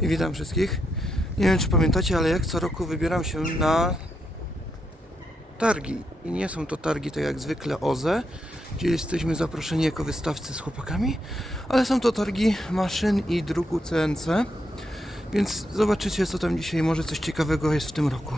I witam wszystkich. Nie wiem, czy pamiętacie, ale jak co roku wybieram się na targi. I nie są to targi tak jak zwykle OZE, gdzie jesteśmy zaproszeni jako wystawcy z chłopakami, ale są to targi maszyn i druku CNC. Więc zobaczycie, co tam dzisiaj może coś ciekawego jest w tym roku.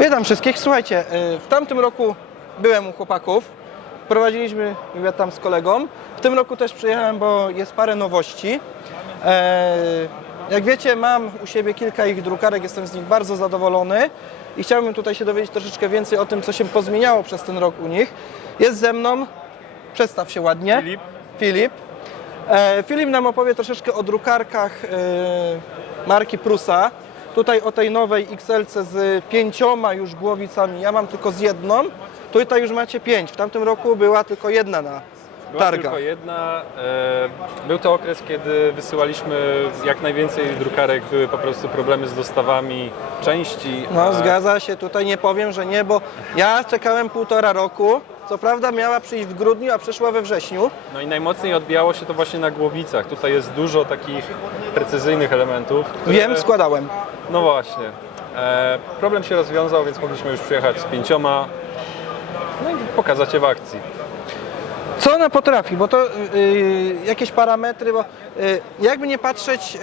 Witam wszystkich. Słuchajcie, w tamtym roku byłem u chłopaków, prowadziliśmy wywiad tam z kolegą. W tym roku też przyjechałem, bo jest parę nowości. Jak wiecie, mam u siebie kilka ich drukarek, jestem z nich bardzo zadowolony i chciałbym tutaj się dowiedzieć troszeczkę więcej o tym, co się pozmieniało przez ten rok u nich. Jest ze mną, przedstaw się ładnie. Filip. Filip nam opowie troszeczkę o drukarkach marki Prusa. Tutaj o tej nowej XL z 5 już głowicami, ja mam tylko z jedną. Tutaj już macie 5. W tamtym roku była tylko jedna na targach. Była tylko jedna. Był to okres, kiedy wysyłaliśmy jak najwięcej drukarek, były po prostu problemy z dostawami części. No zgadza się, tutaj nie powiem, że nie, bo ja czekałem 1,5 roku. Co prawda miała przyjść w grudniu, a przyszła we wrześniu. No i najmocniej odbijało się to właśnie na głowicach. Tutaj jest dużo takich precyzyjnych elementów. Które... Wiem, składałem. No właśnie. Problem się rozwiązał, więc mogliśmy już przyjechać z 5. No i pokazać je w akcji. Co ona potrafi, bo to jakieś parametry, bo jakby nie patrzeć,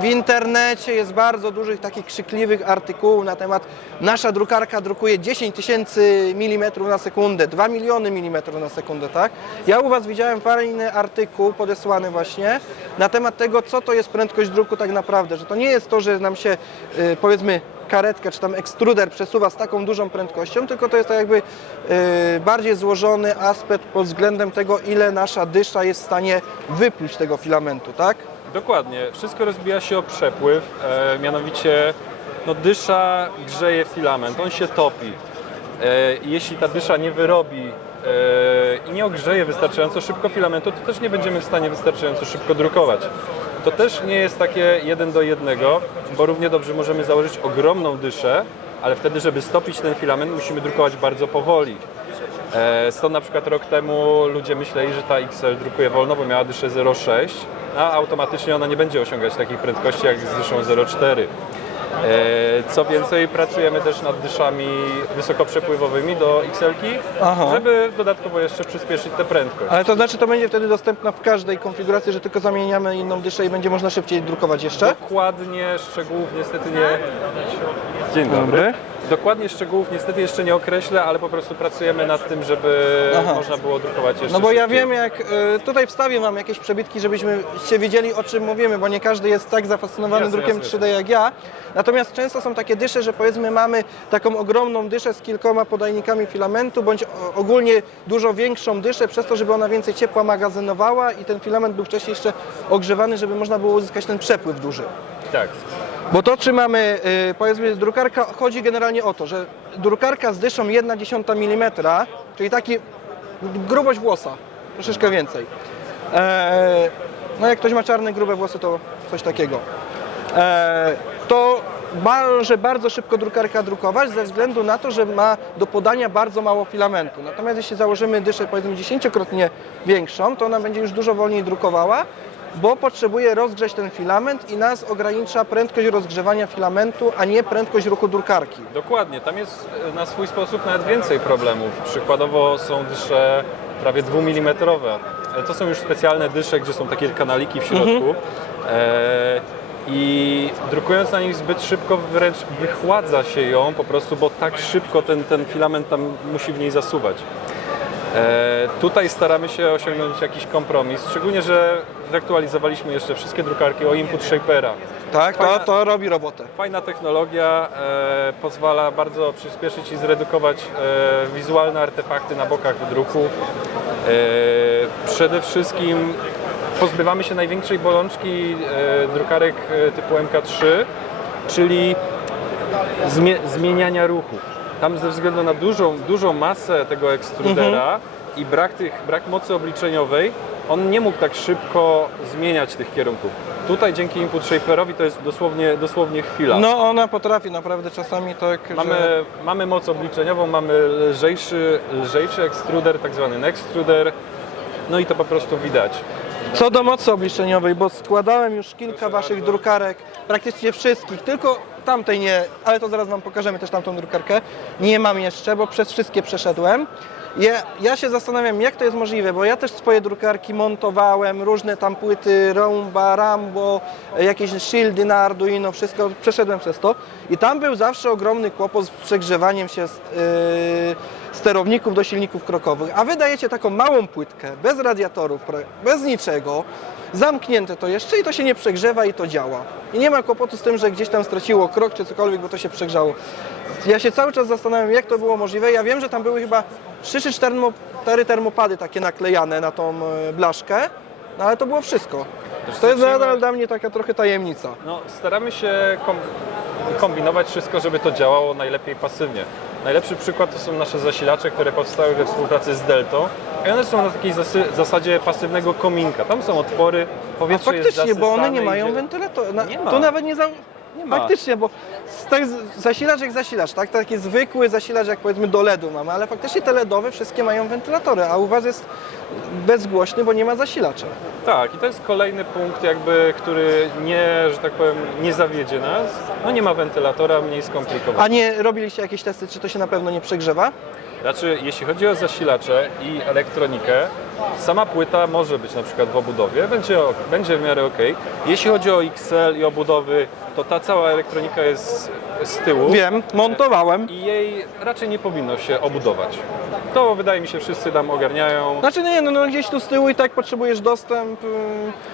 w internecie jest bardzo dużych takich krzykliwych artykułów na temat nasza drukarka drukuje 10 000 mm na sekundę, 2 miliony mm na sekundę, tak? Ja u Was widziałem fajny artykuł podesłany właśnie na temat tego, co to jest prędkość druku tak naprawdę, że to nie jest to, że nam się powiedzmy karetkę czy tam ekstruder przesuwa z taką dużą prędkością, tylko to jest tak jakby bardziej złożony aspekt pod względem tego, ile nasza dysza jest w stanie wypluć tego filamentu, tak? Dokładnie. Wszystko rozbija się o przepływ, mianowicie no, dysza grzeje filament, on się topi. Jeśli ta dysza nie wyrobi i nie ogrzeje wystarczająco szybko filamentu, to też nie będziemy w stanie wystarczająco szybko drukować. To też nie jest takie 1 do 1, bo równie dobrze możemy założyć ogromną dyszę, ale wtedy, żeby stopić ten filament, musimy drukować bardzo powoli. Stąd na przykład rok temu ludzie myśleli, że ta XL drukuje wolno, bo miała dyszę 0,6, a automatycznie ona nie będzie osiągać takich prędkości jak z dyszą 0,4. Co więcej, pracujemy też nad dyszami wysokoprzepływowymi do XL-ki, żeby dodatkowo jeszcze przyspieszyć tę prędkość. Ale to znaczy, to będzie wtedy dostępna w każdej konfiguracji, że tylko zamieniamy inną dyszę i będzie można szybciej drukować jeszcze? Dokładnie szczegółów niestety nie... Dzień dobry. Dokładnie szczegółów niestety jeszcze nie określę, ale po prostu pracujemy nad tym, żeby można było drukować jeszcze No bo ja szybciej. wiem, jak tutaj wstawię Wam jakieś przebitki, żebyśmy wiedzieli, o czym mówimy, bo nie każdy jest tak zafascynowany drukiem 3D jak ja. Natomiast często są takie dysze, że powiedzmy mamy taką ogromną dyszę z kilkoma podajnikami filamentu, bądź ogólnie dużo większą dyszę, przez to, żeby ona więcej ciepła magazynowała i ten filament był wcześniej jeszcze ogrzewany, żeby można było uzyskać ten przepływ duży. Tak. Bo to, czy mamy, powiedzmy, drukarka, chodzi generalnie o to, że drukarka z dyszą 1/10 mm, czyli taki grubość włosa, troszeczkę więcej. No jak ktoś ma czarne, grube włosy, to coś takiego. To może bardzo szybko drukarka drukować ze względu na to, że ma do podania bardzo mało filamentu. Natomiast jeśli założymy dyszę, powiedzmy, 10-krotnie większą, to ona będzie już dużo wolniej drukowała, bo potrzebuje rozgrzać ten filament i nas ogranicza prędkość rozgrzewania filamentu, a nie prędkość ruchu drukarki. Dokładnie, tam jest na swój sposób nawet więcej problemów. Przykładowo są dysze prawie 2 mm. To są już specjalne dysze, gdzie są takie kanaliki w środku. I drukując na nich zbyt szybko wręcz wychładza się ją po prostu, bo tak szybko ten filament tam musi w niej zasuwać. Tutaj staramy się osiągnąć jakiś kompromis, szczególnie, że zaktualizowaliśmy jeszcze wszystkie drukarki o input shapera. Tak, to robi robotę. Fajna technologia, pozwala bardzo przyspieszyć i zredukować wizualne artefakty na bokach wydruku. Przede wszystkim pozbywamy się największej bolączki drukarek typu MK3, czyli zmieniania ruchów. tam ze względu na dużą masę tego ekstrudera i brak mocy obliczeniowej, on nie mógł tak szybko zmieniać tych kierunków. Tutaj dzięki Input Shaperowi to jest dosłownie chwila. No ona potrafi naprawdę czasami tak, że... Mamy moc obliczeniową, mamy lżejszy ekstruder, tak zwany Nextruder, no i to po prostu widać. Co do mocy obliczeniowej, bo składałem już kilka waszych drukarek, praktycznie wszystkich, tylko tamtej nie, ale to zaraz wam pokażemy też tamtą drukarkę. Nie mam jeszcze, bo przez wszystkie przeszedłem. Ja się zastanawiam, jak to jest możliwe, bo ja też swoje drukarki montowałem, różne tam płyty Roomba, Rambo, jakieś shieldy na Arduino, wszystko, przeszedłem przez to i tam był zawsze ogromny kłopot z przegrzewaniem się sterowników do silników krokowych, a wy dajecie taką małą płytkę, bez radiatorów, bez niczego, zamknięte to jeszcze i to się nie przegrzewa i to działa. I nie ma kłopotu z tym, że gdzieś tam straciło krok czy cokolwiek, bo to się przegrzało. Ja się cały czas zastanawiam, jak to było możliwe. Ja wiem, że tam były chyba 3 czy 4 termopady takie naklejane na tą blaszkę, no ale to było wszystko. To jest nadal dla mnie taka trochę tajemnica. No, staramy się kombinować wszystko, żeby to działało najlepiej pasywnie. Najlepszy przykład to są nasze zasilacze, które powstały we współpracy z Deltą i one są na takiej zasadzie pasywnego kominka. Tam są otwory, powietrze jest faktycznie, bo one nie zasysane mają i- wentylatora. Nie ma. Tu nawet nie ma. Faktycznie, bo zasilacz jak zasilacz, tak? Taki zwykły zasilacz jak powiedzmy do LEDu mamy, ale faktycznie te LEDowe wszystkie mają wentylatory, a u was jest bezgłośny, bo nie ma zasilacza. Tak, i to jest kolejny punkt jakby, który nie, że tak powiem, nie zawiedzie nas. No nie ma wentylatora, mniej skomplikowane. A nie robiliście jakieś testy, czy to się na pewno nie przegrzewa? Znaczy, jeśli chodzi o zasilacze i elektronikę, sama płyta może być na przykład w obudowie, będzie w miarę ok. Jeśli chodzi o XL i obudowy, to ta cała elektronika jest z tyłu. Wiem, montowałem. I jej raczej nie powinno się obudować. To wydaje mi się wszyscy tam ogarniają. Znaczy nie, no gdzieś tu z tyłu i tak potrzebujesz dostęp,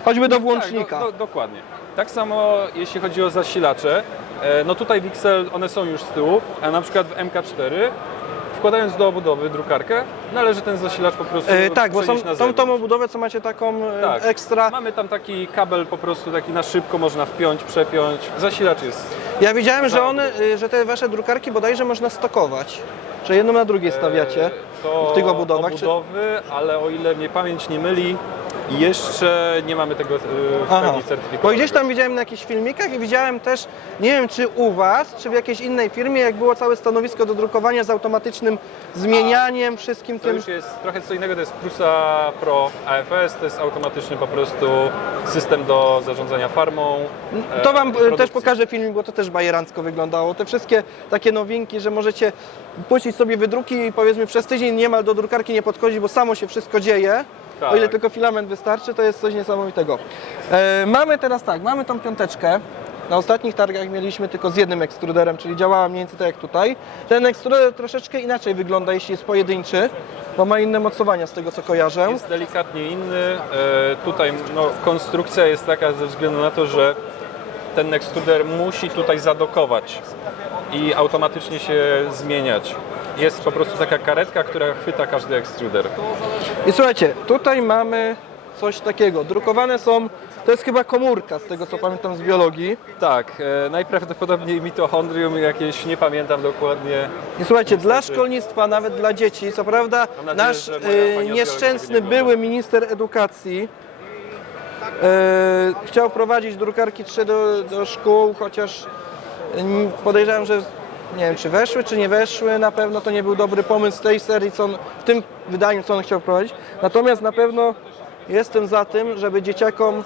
choćby do włącznika. Tak, dokładnie. Tak samo jeśli chodzi o zasilacze, no tutaj w XL one są już z tyłu, a na przykład w MK4 wkładając do obudowy drukarkę, należy ten zasilacz po prostu Tak, bo przenieść na tą zewnątrz. obudowę, co macie taką Tak. ekstra. Mamy tam taki kabel po prostu taki na szybko, można wpiąć, przepiąć. Zasilacz jest... Ja widziałem, że te wasze drukarki bodajże można stokować. Że jedną na drugiej stawiacie To w tych obudowach. obudowy, ale o ile mnie pamięć nie myli, jeszcze nie mamy tego w pełni certyfikatu. Bo gdzieś tam widziałem na jakichś filmikach i widziałem też, nie wiem czy u was, czy w jakiejś innej firmie, jak było całe stanowisko do drukowania z automatycznym zmienianiem, wszystkim To tym. już jest trochę co innego, to jest Prusa Pro AFS, to jest automatyczny po prostu system do zarządzania farmą. To wam też produkcji. pokażę filmik, bo to też bajerancko wyglądało. Te wszystkie takie nowinki, że możecie puścić sobie wydruki i powiedzmy przez tydzień niemal do drukarki nie podchodzić, bo samo się wszystko dzieje. Tak. O ile tylko filament wystarczy, to jest coś niesamowitego. Mamy teraz tak, mamy tą piąteczkę. Na ostatnich targach mieliśmy tylko z jednym ekstruderem, czyli działała mniej więcej tak jak tutaj. Ten ekstruder troszeczkę inaczej wygląda, jeśli jest pojedynczy, bo ma inne mocowania z tego co kojarzę. Jest delikatnie inny. Tutaj no, konstrukcja jest taka ze względu na to, że ten ekstruder musi tutaj zadokować i automatycznie się zmieniać. Jest po prostu taka karetka, która chwyta każdy ekstruder. I słuchajcie, tutaj mamy coś takiego. Drukowane są, to jest chyba komórka z tego co pamiętam z biologii. Tak, najprawdopodobniej mitochondrium jakieś, nie pamiętam dokładnie. I słuchajcie, dla szkolnictwa, nawet dla dzieci, co prawda Mam nadzieję, nasz że moja pani od biologii nieszczęsny tego nie ogląda. były minister edukacji chciał prowadzić drukarki 3 do szkół, chociaż podejrzewam, że nie wiem czy weszły, czy nie weszły, na pewno to nie był dobry pomysł z tej serii, w tym wydaniu, co on chciał prowadzić. Natomiast na pewno jestem za tym, żeby dzieciakom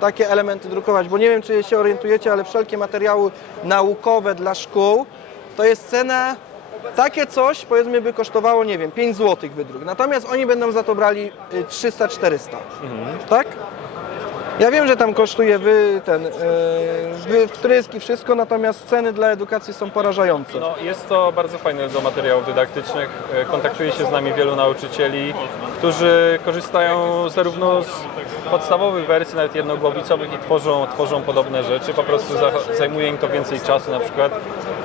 takie elementy drukować, bo nie wiem, czy się orientujecie, ale wszelkie materiały naukowe dla szkół to jest cena, takie coś powiedzmy by kosztowało, nie wiem, 5 zł wydruk. Natomiast oni będą za to brali 300-400, tak? Ja wiem, że tam kosztuje wtryski, wszystko, natomiast ceny dla edukacji są porażające. No, jest to bardzo fajne do materiałów dydaktycznych. Kontaktuje się z nami wielu nauczycieli, którzy korzystają zarówno z podstawowych wersji, nawet jednogłowicowych i tworzą podobne rzeczy. Po prostu zajmuje im to więcej czasu na przykład,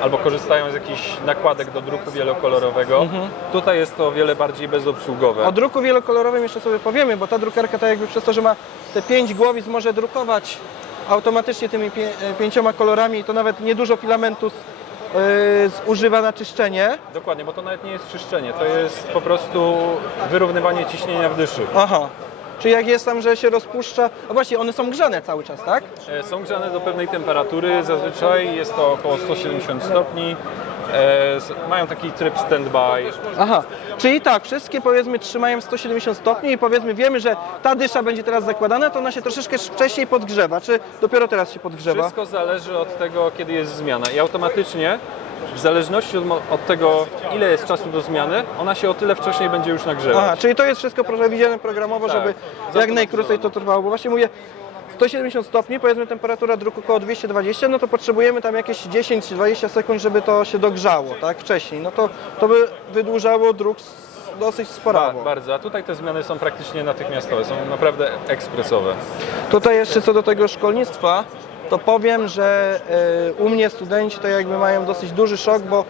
albo korzystają z jakichś nakładek do druku wielokolorowego. Tutaj jest to o wiele bardziej bezobsługowe. O druku wielokolorowym jeszcze sobie powiemy, bo ta drukarka tak jakby przez to, że ma te 5 głowic, może drukować automatycznie tymi 5 kolorami i to nawet niedużo filamentu zużywa na czyszczenie. Dokładnie, bo to nawet nie jest czyszczenie, to jest po prostu wyrównywanie ciśnienia w dyszy. Aha. Czyli jak jest tam, że się rozpuszcza... A właśnie, one są grzane cały czas, tak? Są grzane do pewnej temperatury, zazwyczaj jest to około 170 stopni. Mają taki tryb standby. Aha, czyli tak, wszystkie powiedzmy trzymają 170 stopni i powiedzmy wiemy, że ta dysza będzie teraz zakładana, to ona się troszeczkę wcześniej podgrzewa, czy dopiero teraz się podgrzewa? Wszystko zależy od tego, kiedy jest zmiana i automatycznie, w zależności od tego, ile jest czasu do zmiany, ona się o tyle wcześniej będzie już nagrzewać. Aha, czyli to jest wszystko przewidziane programowo, Tak, żeby jak najkrócej to trwało, bo właśnie mówię 170 stopni, powiedzmy temperatura druku około 220, no to potrzebujemy tam jakieś 10-20 sekund, żeby to się dogrzało, tak, wcześniej, no to by wydłużało druk dosyć sporo. Bardzo, a tutaj te zmiany są praktycznie natychmiastowe, są naprawdę ekspresowe. Tutaj jeszcze co do tego szkolnictwa, to powiem, że u mnie studenci to jakby mają dosyć duży szok, bo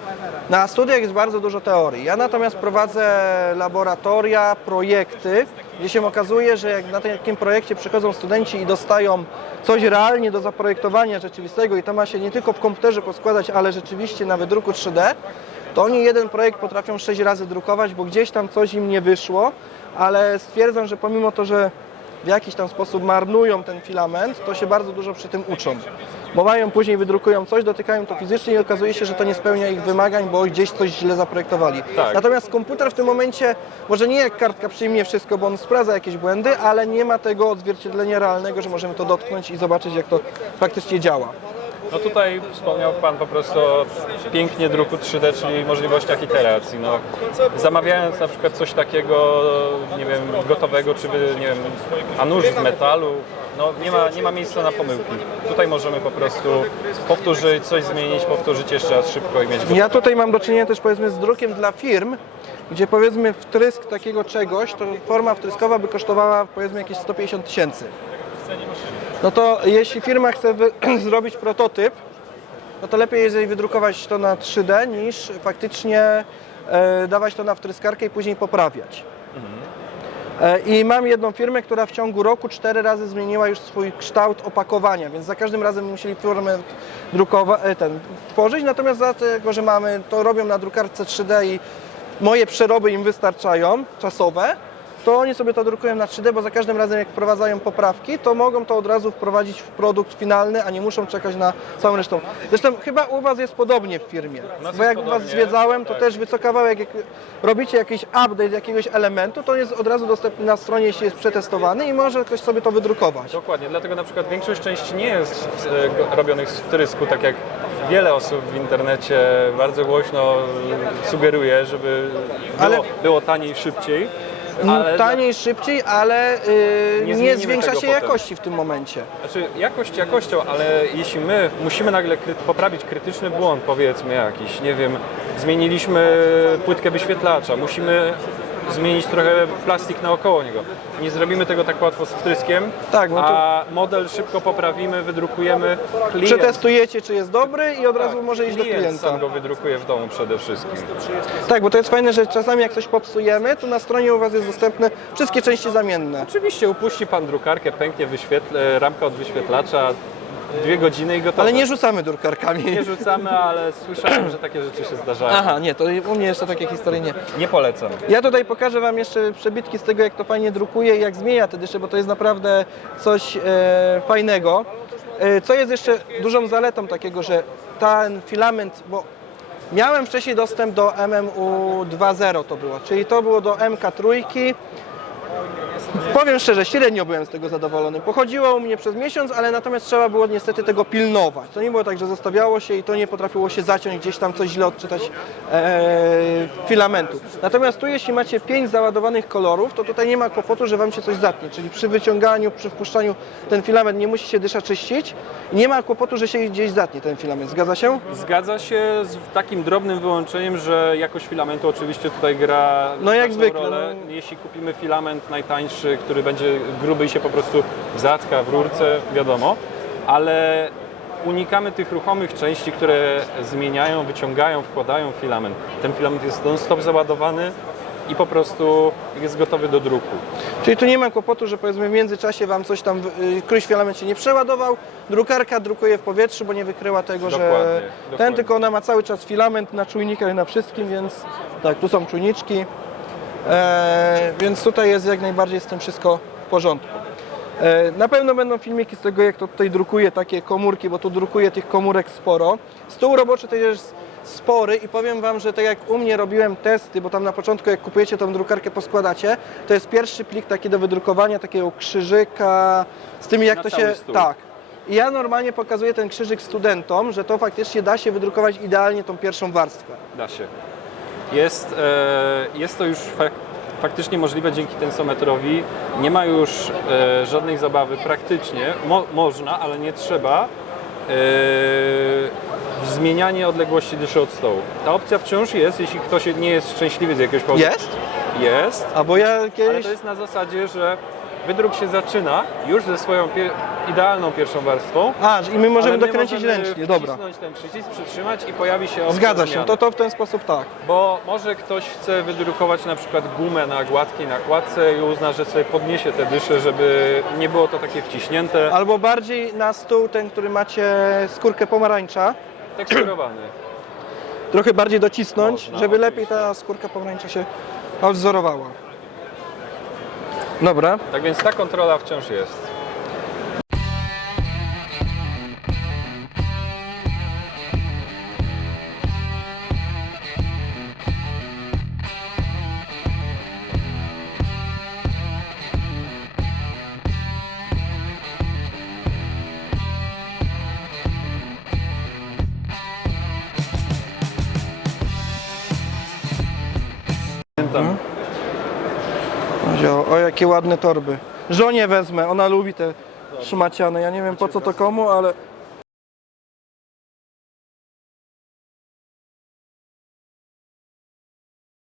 na studiach jest bardzo dużo teorii. Ja natomiast prowadzę laboratoria, projekty, gdzie się okazuje, że jak na takim projekcie przychodzą studenci i dostają coś realnie do zaprojektowania rzeczywistego i to ma się nie tylko w komputerze poskładać, ale rzeczywiście na wydruku 3D, to oni jeden projekt potrafią 6 razy drukować, bo gdzieś tam coś im nie wyszło, ale stwierdzam, że pomimo to, że w jakiś tam sposób marnują ten filament, to się bardzo dużo przy tym uczą. Bo mają, później wydrukują coś, dotykają to fizycznie i okazuje się, że to nie spełnia ich wymagań, bo gdzieś coś źle zaprojektowali. Tak. Natomiast komputer w tym momencie, może nie jak kartka przyjmie wszystko, bo on sprawdza jakieś błędy, ale nie ma tego odzwierciedlenia realnego, że możemy to dotknąć i zobaczyć, jak to faktycznie działa. No tutaj wspomniał Pan po prostu o pięknie druku 3D, czyli możliwościach iteracji. No, zamawiając na przykład coś takiego, nie wiem, gotowego, czy nie wiem, a nóż z metalu, no nie ma miejsca na pomyłki. Tutaj możemy po prostu powtórzyć, coś zmienić, powtórzyć jeszcze raz szybko i mieć gotowe. Ja tutaj mam do czynienia też powiedzmy z drukiem dla firm, gdzie powiedzmy wtrysk takiego czegoś, to forma wtryskowa by kosztowała powiedzmy jakieś 150 000. No to jeśli firma chce zrobić prototyp, no to lepiej jest jej wydrukować to na 3D niż faktycznie dawać to na wtryskarkę i później poprawiać. I mam jedną firmę, która w ciągu roku 4 razy zmieniła już swój kształt opakowania, więc za każdym razem musieli formę tworzyć, natomiast za tego, że mamy, to robią na drukarce 3D i moje przeroby im wystarczają, czasowe, to oni sobie to drukują na 3D, bo za każdym razem jak wprowadzają poprawki, to mogą to od razu wprowadzić w produkt finalny, a nie muszą czekać na całą resztą. Zresztą chyba u Was jest podobnie w firmie, bo jak u Was zwiedzałem, to też co kawałek, jak robicie jakiś update jakiegoś elementu, to on jest od razu dostępny na stronie, jeśli jest przetestowany i może ktoś sobie to wydrukować. Dokładnie, dlatego na przykład większość części nie jest robionych z wtrysku, tak jak wiele osób w internecie bardzo głośno sugeruje, żeby było taniej, szybciej. Taniej, szybciej, ale nie zwiększa się potem jakości w tym momencie. Znaczy jakość jakością, ale jeśli my musimy nagle poprawić krytyczny błąd, powiedzmy jakiś, nie wiem, zmieniliśmy płytkę wyświetlacza, musimy zmienić trochę plastik naokoło niego. Nie zrobimy tego tak łatwo z wtryskiem, tak, no to... a model szybko poprawimy, wydrukujemy. Przetestujecie, czy jest dobry i od razu może iść do klienta. Sam go wydrukuje w domu przede wszystkim. Tak, bo to jest fajne, że czasami jak coś popsujemy, to na stronie u Was jest dostępne wszystkie części zamienne. Oczywiście upuści Pan drukarkę, pęknie ramka od wyświetlacza, 2 godziny i gotowe. Ale nie rzucamy drukarkami. Nie rzucamy, ale słyszałem, że takie rzeczy się zdarzają. Aha, nie, to u mnie jeszcze takie historie nie. Nie polecam. Ja tutaj pokażę Wam jeszcze przebitki z tego, jak to fajnie drukuje i jak zmienia te dysze, bo to jest naprawdę coś fajnego. Co jest jeszcze dużą zaletą takiego, że ten filament, bo miałem wcześniej dostęp do MMU 2.0 to było, czyli to było do MK3. Powiem szczerze, średnio byłem z tego zadowolony. Pochodziło u mnie przez miesiąc, ale natomiast trzeba było niestety tego pilnować. To nie było tak, że zostawiało się i to nie potrafiło się zaciąć, gdzieś tam coś źle odczytać filamentu. Natomiast tu jeśli macie 5 załadowanych kolorów, to tutaj nie ma kłopotu, że Wam się coś zatnie. Czyli przy wyciąganiu, przy wpuszczaniu ten filament nie musi się dysza czyścić. Nie ma kłopotu, że się gdzieś zatnie ten filament. Zgadza się? Zgadza się z takim drobnym wyłączeniem, że jakość filamentu oczywiście tutaj gra jak zwykle, rolę. Jeśli kupimy filament najtańszy, który będzie gruby i się po prostu zatka w rurce, wiadomo, ale unikamy tych ruchomych części, które zmieniają, wyciągają, wkładają filament. Ten filament jest non-stop załadowany i po prostu jest gotowy do druku. Czyli tu nie ma kłopotu, że powiedzmy w międzyczasie Wam coś tam, któryś filament się nie przeładował, drukarka drukuje w powietrzu, bo nie wykryła tego, że Dokładnie. tylko ona ma cały czas filament na czujnikach i na wszystkim, więc tak, tu są czujniczki, więc tutaj jest jak najbardziej z tym wszystko w porządku. Na pewno będą filmiki z tego, jak to tutaj drukuje takie komórki, bo tu drukuje tych komórek sporo. Stół roboczy to jest spory i powiem Wam, że tak jak u mnie robiłem testy, bo tam na początku jak kupujecie tą drukarkę, poskładacie, to jest pierwszy plik taki do wydrukowania takiego krzyżyka z tym jak Na to cały się... stół. Tak. I ja normalnie pokazuję ten krzyżyk studentom, że to faktycznie da się wydrukować idealnie tą pierwszą warstwę. Da się. Jest to już faktycznie możliwe dzięki tensometrowi. Nie ma już żadnej zabawy praktycznie. Można, ale nie trzeba. Zmienianie odległości dyszy od stołu. Ta opcja wciąż jest, jeśli ktoś nie jest szczęśliwy z jakiegoś powodu. Jest? Jest. A bo ja Ale kiedyś... to jest na zasadzie, że wydruk się zaczyna już ze swoją idealną pierwszą warstwą. A, i my możemy ale my dokręcić możemy ręcznie, dobra. wcisnąć ten przycisk, przytrzymać i pojawi się opcja Zgadza się, zmiany. to w ten sposób tak. Bo może ktoś chce wydrukować na przykład gumę na gładkiej nakładce i uzna, że sobie podniesie te dysze, żeby nie było to takie wciśnięte. Albo bardziej na stół ten, który macie skórkę pomarańcza, Teksturowany. trochę bardziej docisnąć, Można, żeby oczywiście. lepiej ta skórka pomarańcza się odwzorowała. Dobra. Tak więc ta kontrola wciąż jest. Pamiętam. O, jakie ładne torby. Żonie wezmę, ona lubi te szmaciane. Ja nie wiem po co to komu, ale